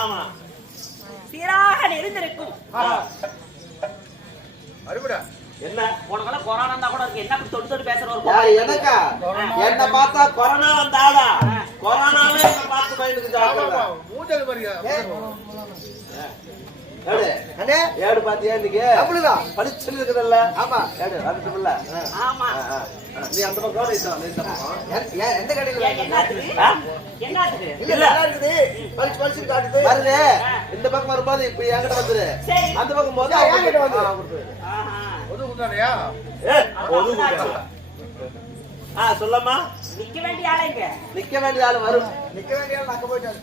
ஆமா சீராக நெருந்திருக்கும். அறுபடா என்ன உனக்கெல்லாம் கொரோனா இருந்தா கூட இருக்கு. என்ன தொட்டு தொட்டு பேசுற ஒரு எனக்கா என்ன பார்த்தா கொரோனா வந்தாடா கொரோனாவே என்ன பார்த்து பயந்துக்கு ஜாக்கிரதை. மூஞ்சல் பாருங்க. ஏடு பாத்தியா இன்னைக்கு அப்படிதான் படிச்சு இருக்குதுல்ல. ஆமா ஏடு வந்துட்டுல. ஆமா நீ அந்த பக்கம் எந்த கடையில என்னது இல்ல நல்லா இருக்குது பளிச்சு பளிச்சு காட்டுது வருது. இந்த பக்கம் வரும்போது இப்ப என்கிட்ட வந்துரு. அந்த பக்கம் போது என்கிட்ட வந்து ஒதுக்குதானயா சொல்லம்மா. நிக்க வேண்டிய ஆளுங்க நிக்க வேண்டிய ஆளு வரும். நிக்க வேண்டிய ஆள் நக்க போயிட்டாரு.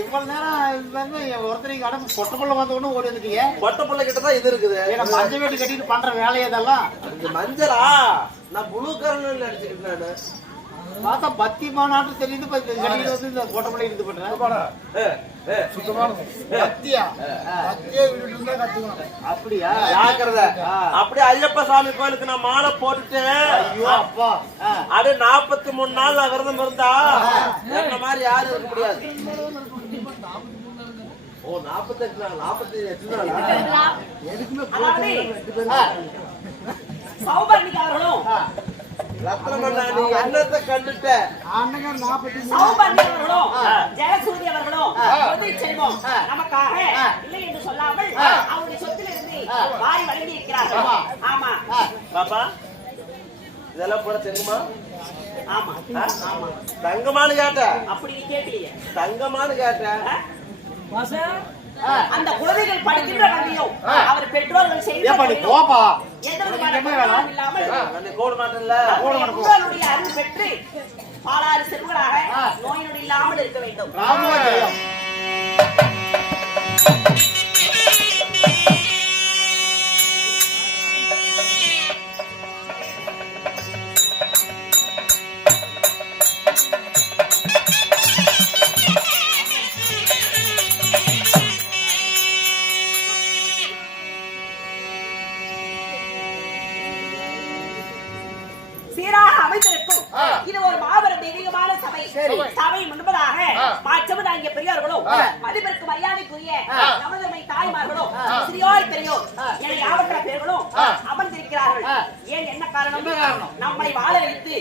இவ்வளவு நேரம் ஒருத்தருக்கு அடம்பு பொட்ட புள்ள வந்த உடனே ஓடி வந்துட்டீங்க. பொட்ட புள்ள கிட்டதான் இது இருக்குது. மஞ்சள் வேட்டி கட்டிட்டு பண்ற வேலையை இதெல்லாம் மஞ்சளா நான் புழு கரணும் நினைச்சுக்கிட்டு நானு பார்த்தா பத்தி மாநாட்டு தெரியுது. கட்டிட்டு வந்து இந்த பொட்ட புள்ள இது பண்றேன். சுத்தமான பத்தியா பத்தியா வீட்டுல இருந்தா கத்துக்கணும். அப்படியா ஜாக்கிரதை. அப்படியே ஐயப்ப சாமி கோயிலுக்கு நான் மாலை போட்டுட்டேன். அப்பா அது 43 நாள் நான் விரதம் இருந்தா என்ன மாதிரி யாரும் இருக்க முடியாது. ஓ 48 நாள் 48 நாள் எதுக்குமே சௌபர்ணிகா அவர்களும் ரத்னமண்ணா நீ என்னத்தை கண்டுட்ட சௌபர்ணிகா அவர்களும் ஜெயசூரி அவர்களும் செல்வம் நமக்காக இல்லை என்று சொல்லாமல் அவருடைய சொத்திலிருந்து வாரி வழங்கி இருக்கிறார்கள். ஆமா பாப்பா இதெல்லாம் போட தெரியுமா? ஆமா ஆமா தங்கமானு கேட்ட. அப்படி நீ கேட்கலையே. தங்கமானு கேட்ட. அந்த குழந்தைகள் படிக்கின்ற கல்வியும் அவர் பெற்றோர்கள் செய்த எந்த விதமான இல்லாமல் கோடு மாட்டல உங்களுடைய அருள் பெற்று பாலாறு செல்வங்களாக நோய் நொடி இல்லாமல் இருக்க வேண்டும். இது ஒரு மாபெரும் தெய்வீகமான சபை. சபை முன்பதாக மாற்றமுதாங்கிய பெரியோர்களும் மதிப்பிற்கு மரியாதைக்குரிய நமதமை தாய்மார்களும் சிறியோர் பெரியோர் என யாவற்ற பேர்களும் அமர்ந்திருக்கிறார்கள். ஏன் என்ன காரணம்? நம்மை வாழ வைத்து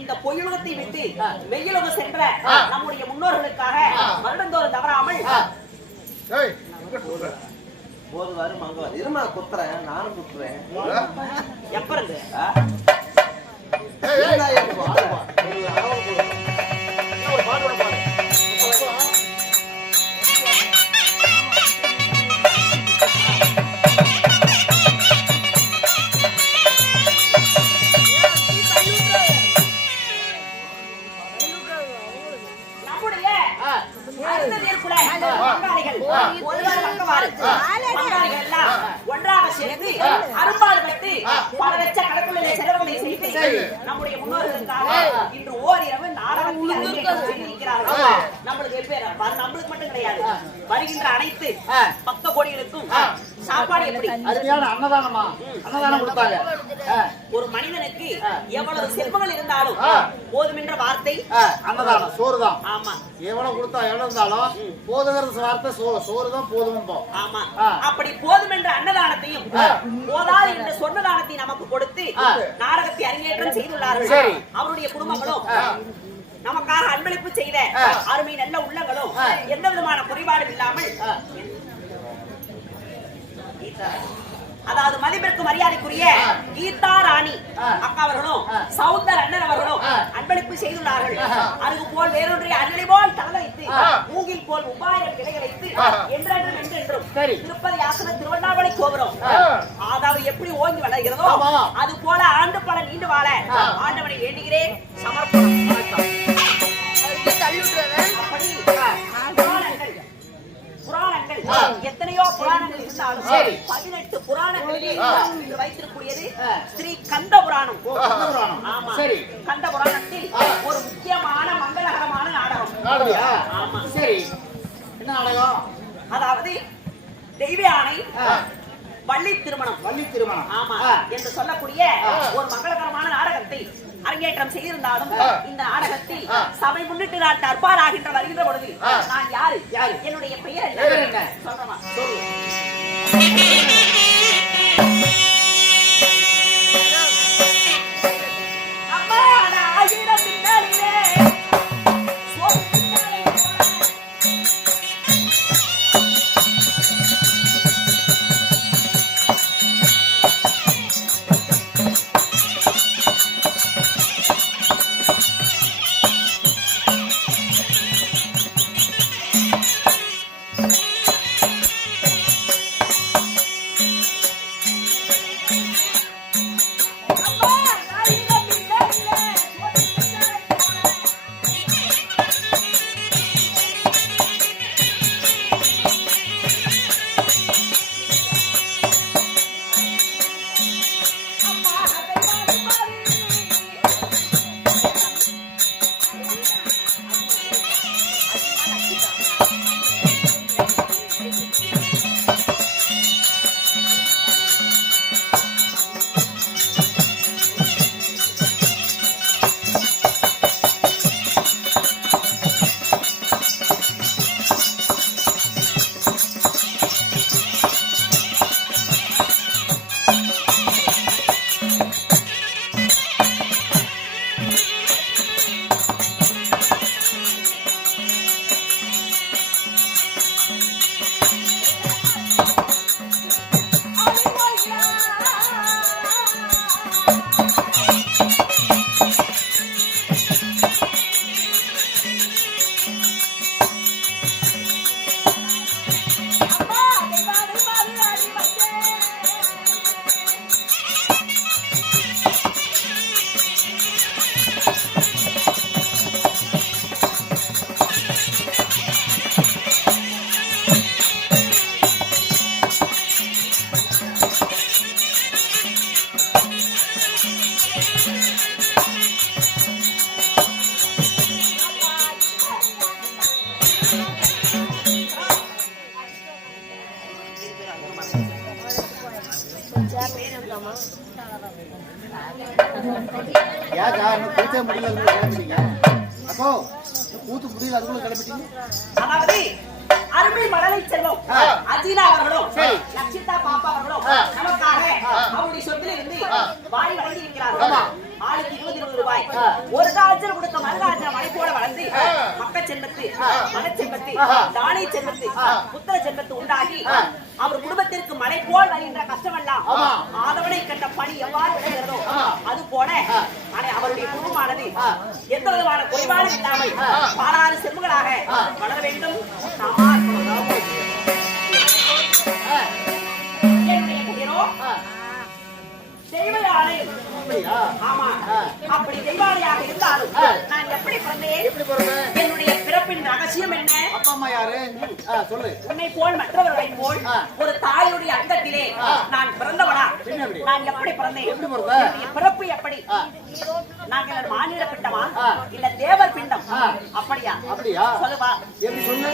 இந்த பொய்யுலகத்தை விட்டு மெய்யுலகம் சென்ற நம்முடைய முன்னோர்களுக்காக வருடந்தோறும் தவறாமல் போது வரும் அங்க இருமா குத்துறேன். நானும் குத்துறேன். எப்ப இருந்து ஒன்றாக சேர்ந்து அரும்பாடுபட்டு பல லட்ச கணக்குள்ள செலவுகளை செய்து நம்முடைய முன்னோர்களுக்காக இன்று ஓரிரவு நாடகத்தில் அரங்கேற்றம் செய்திருக்கிறார்கள். நம்மளுக்கு எப்பேர் நம்மளுக்கு மட்டும் கிடையாது, வருகின்ற அனைத்து பக்த கோடிகளுக்கும் சாப்பாடு எப்படி அன்னதானமா அன்னதானம் கொடுத்தாங்க. ஒரு மனிதனுக்கு எவ்வளவு செல்வங்கள் இருந்தாலும் போதும் என்ற வார்த்தை அன்னதானம் சோறுதான். ஆமா எவ்வளவு கொடுத்தா எவ்வளவு இருந்தாலும் போதுங்கிற வார்த்தை சோறுதான் போதும். ஆமா அப்படி போதும் என்ற அன்னதானத்தையும் போதாது என்ற சொன்னதானத்தை நமக்கு கொடுத்து நாடகத்தை அரங்கேற்றம் செய்துள்ளார்கள். அவருடைய குடும்பங்களும் நமக்காக அன்பளிப்பு செய்த அருமை நல்ல உள்ளங்களும் எந்த விதமான குறைபாடும் இல்லாமல் அதாவது மதிப்பிற்கு மரியாதைக்குரிய கீதா ராணி அக்கா அவர்களும் சௌந்தர் அண்ணன் அவர்களும் அன்பளிப்பு செய்துள்ளார்கள். அருகு போல் வேறொன்றை அருளை போல் தளவைத்து மூங்கில் போல் 3000 கிளைகளை வைத்து என்றென்றும் என்றென்றும் திருப்பதி ஆசன திருவண்ணாமலை கோபுரம் அதாவது எப்படி ஓங்கி வளர்கிறதோ அது போல ஆண்டு பல நீண்டு வாழ ஆண்டவனை வேண்டுகிறேன். சமர்ப்பணம். புராணங்கள் எத்தனையோ புராணங்கள் இருந்தாலும் 18 புராணங்களிலே வைத்திருக்கூடியது ஸ்ரீ கந்த புராணம். ஆமா கந்த புராணத்தில் ஒரு முக்கியமான மங்களகரமான நாடகம். ஆமா சரி என்ன நாடகம்? அதாவது தெய்வயானை வள்ளி திருமணம் ஆமா என்று சொல்லக்கூடிய ஒரு மங்களகரமான நாடகத்தை அரங்கேற்றம் செய்திருந்தாலும் இந்த நாடகத்தில் சபை முன்னிட்டு நான் தர்பார் ஆகின்ற வருகின்ற பொழுது நான் யாரு என்னுடைய பெயர் என்ன சொல்றமா அம்மா நான் ஆயிரம் பின்னாடியே ஏக்கா இன்னும் கூத்தே முடியல அதுக்குள்ள கிளம்பிட்டீங்க அப்போ கூத்து முடியல அதுக்குள்ள கிளம்பிட்டீங்க அதாவது அருமை மழலை செல்வம் அஜீனா அவர்களும் லட்சிதா பாப்பா அவர்களும் நமக்காக அவருடைய சொத்துல இருந்து வாரி வழங்கி இருக்கிறார்கள் ஆளுக்கு 20 ரூபாய் ஒரு காலத்தில் கொடுத்த மறுகாலத்தில் மழை போல வளர்ந்து மக்க செல்வத்து மனச்செல்வத்து தானே செல்வத்து புத்திர செல்வத்து உண்டாகி அவர் குடும்பத்திற்கு மழை போல் வருகின்ற கஷ்டமெல்லாம் ஆதவனை கண்ட பணி எவ்வாறு விளைகிறதோ அது போல அவருடைய குடும்பமானது எந்த விதமான குறைபாடும் இல்லாமல் 16 செல்வங்களாக வளர வேண்டும். தெய்வயானை ஆமா அப்படி தெய்வானையாக இருந்தாலும் நான் எப்படி பிறந்தேன் என்னுடைய பிறப்பின் ரகசியம் என்ன அப்பா அம்மா யாரு சொல்லு உன்னை போல் மற்றவர்களை போல் ஒரு தாயுடைய அங்கத்திலே நான் பிறந்தவனா நான் எப்படி பிறந்தேன் என்னுடைய பிறப்பு எப்படி நாங்கள் மாநில பிண்டமா இல்ல தேவர் பிண்டம் அப்படியா அப்படியா சொல்லுவா எப்படி சொல்லு